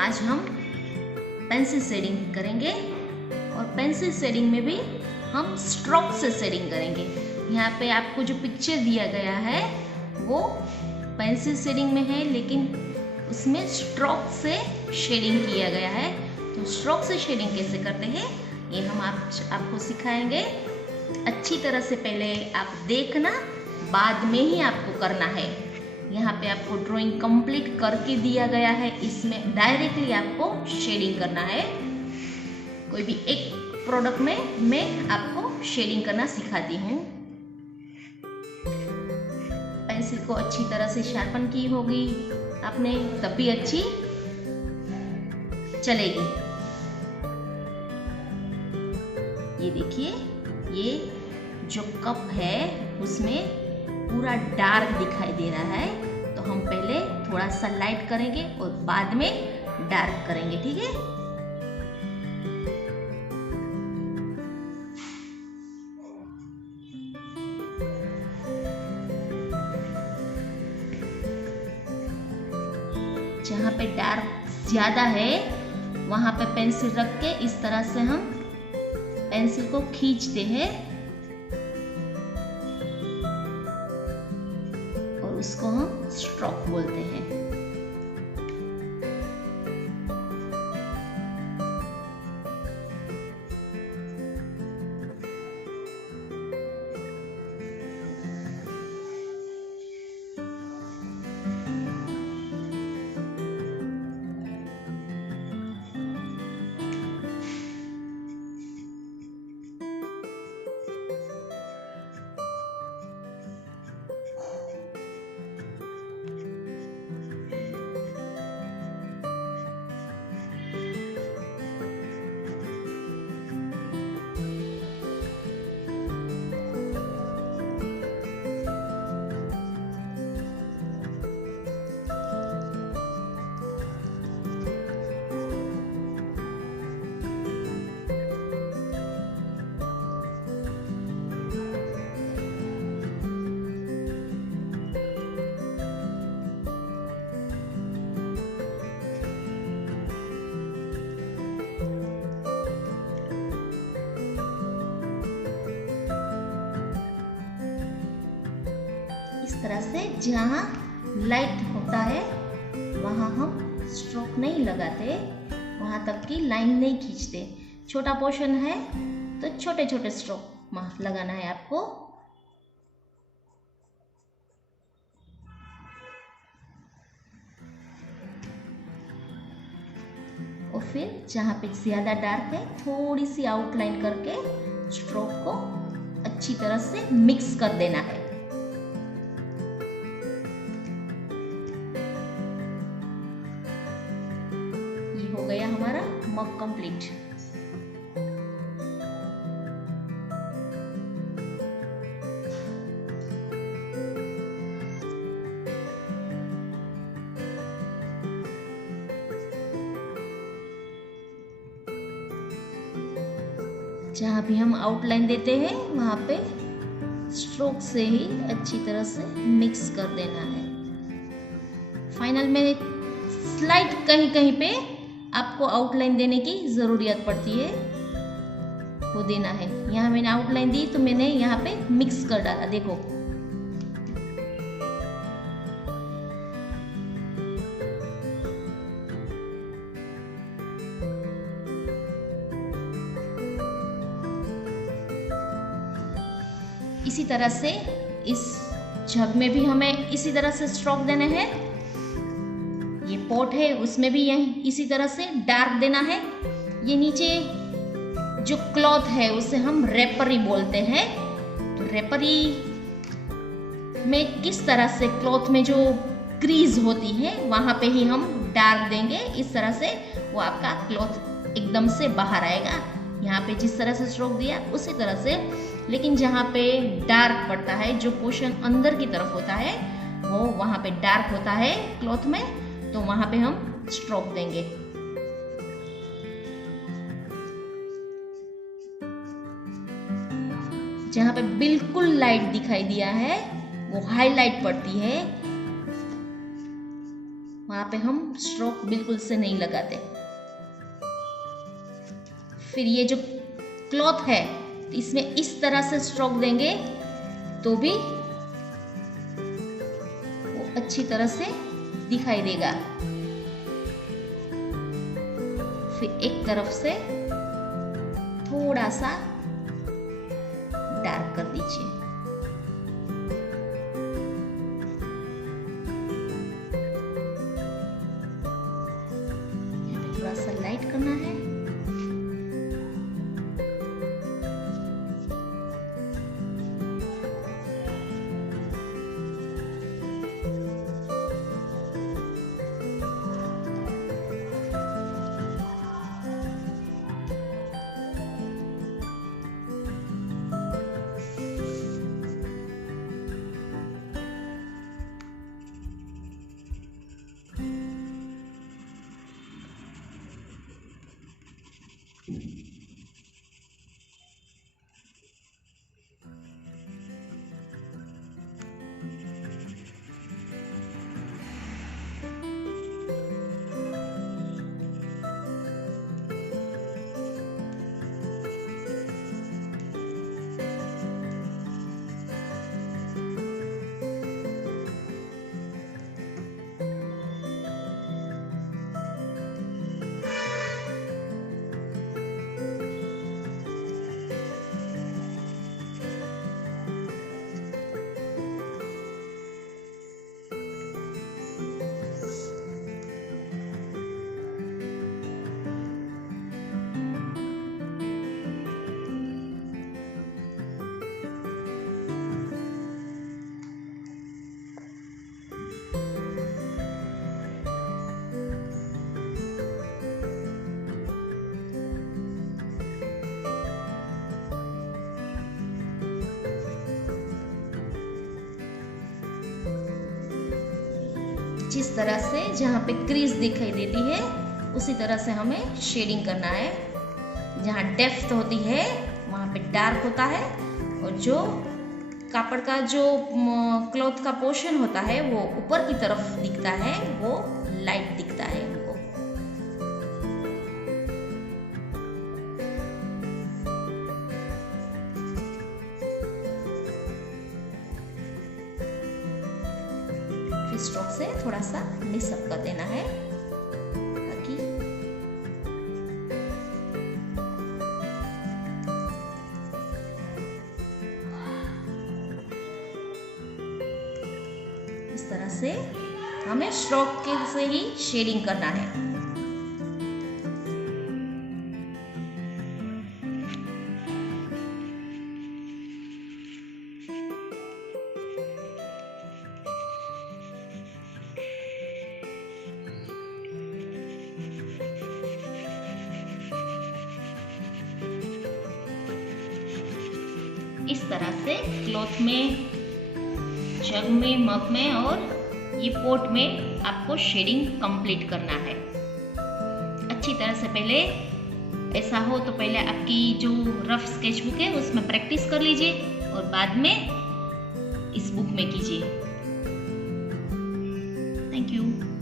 आज हम pencil shading करेंगे और पेंसिल शेडिंग में भी हम स्ट्रोक से शेडिंग करेंगे। यहाँ पे आपको जो पिक्चर दिया गया है वो पेंसिल शेडिंग में है, लेकिन उसमें स्ट्रोक से शेडिंग किया गया है। तो स्ट्रोक से शेडिंग कैसे करते हैं ये हम आपको सिखाएंगे। अच्छी तरह से पहले आप देखना, बाद में ही आपको करना है। यहाँ पे आपको ड्राइंग कंप्लीट करके दिया गया है, इसमें डायरेक्टली आपको शेडिंग करना है। कोई भी एक प्रोडक्ट में मैं आपको शेडिंग करना सिखाती हूँ। पेंसिल को अच्छी तरह से शार्पन की होगी आपने, तब भी अच्छी चलेगी। ये देखिए, ये जो कप है उसमें पूरा डार्क दिखाई दे रहा है, तो हम पहले थोड़ा सा लाइट करेंगे और बाद में डार्क करेंगे, ठीक है। जहाँ पे डार्क ज्यादा है वहां पे पेंसिल रख के इस तरह से हम पेंसिल को खींचते हैं और उसको हम स्ट्रोक बोलते हैं। इस तरह से जहाँ लाइट होता है वहाँ हम स्ट्रोक नहीं लगाते, वहाँ तक की लाइन नहीं खींचते। छोटा पोर्शन है तो छोटे छोटे स्ट्रोक लगाना है आपको। और फिर जहाँ पे ज़्यादा डार्क है थोड़ी सी आउटलाइन करके स्ट्रोक को अच्छी तरह से मिक्स कर देना है। हो गया हमारा मग कंप्लीट। जहाँ भी हम आउटलाइन देते हैं वहाँ पे स्ट्रोक से ही अच्छी तरह से मिक्स कर देना है। फाइनल में स्लाइड कहीं कहीं पे आपको आउटलाइन देने की ज़रूरत पड़ती है, वो देना है। यहाँ मैंने आउटलाइन दी तो मैंने यहाँ पे मिक्स कर डाला, देखो। इसी तरह से इस जग में भी हमें इसी तरह से स्ट्रोक देने हैं। ये पॉट है उसमें भी यही इसी तरह से डार्क देना है। ये नीचे जो क्लॉथ है उसे हम रेपरी बोलते हैं। तो रेपरी में किस तरह से क्लॉथ में जो क्रीज होती है वहां पे ही हम डार्क देंगे। इस तरह से वो आपका क्लॉथ एकदम से बाहर आएगा। यहाँ पे जिस तरह से स्ट्रोक दिया उसी तरह से, लेकिन जहाँ पे डार्क पड़ता है, जो पोर्शन अंदर की तरफ होता है वो वहाँ पे डार्क होता है क्लॉथ में, तो वहां पे हम स्ट्रोक देंगे। जहाँ पे बिल्कुल लाइट दिखाई दिया है वो हाईलाइट पड़ती है, वहाँ पे हम स्ट्रोक बिल्कुल से नहीं लगाते। फिर ये जो क्लॉथ है इसमें इस तरह से स्ट्रोक देंगे तो भी वो अच्छी तरह से दिखाई देगा। फिर एक तरफ से थोड़ा सा डार्क कर दीजिए। यहाँ पे थोड़ा सा लाइट करना है। जिस तरह से जहाँ पे क्रीज दिखाई देती है उसी तरह से हमें शेडिंग करना है। जहाँ डेप्थ होती है वहाँ पे डार्क होता है और जो कापड़ का जो क्लॉथ का पोर्शन होता है वो ऊपर की तरफ दिखता है, वो लाइट दिखता है हमको। स्ट्रोक से थोड़ा सा मिक्सअप कर देना है ताकि इस तरह से हमें स्ट्रोक के से ही शेडिंग करना है। इस तरह से क्लॉथ में, जग में, मग में और ये पोट में आपको शेडिंग कंप्लीट करना है अच्छी तरह से। पहले ऐसा हो तो पहले आपकी जो रफ स्केच बुक है उसमें प्रैक्टिस कर लीजिए और बाद में इस बुक में कीजिए। Thank you.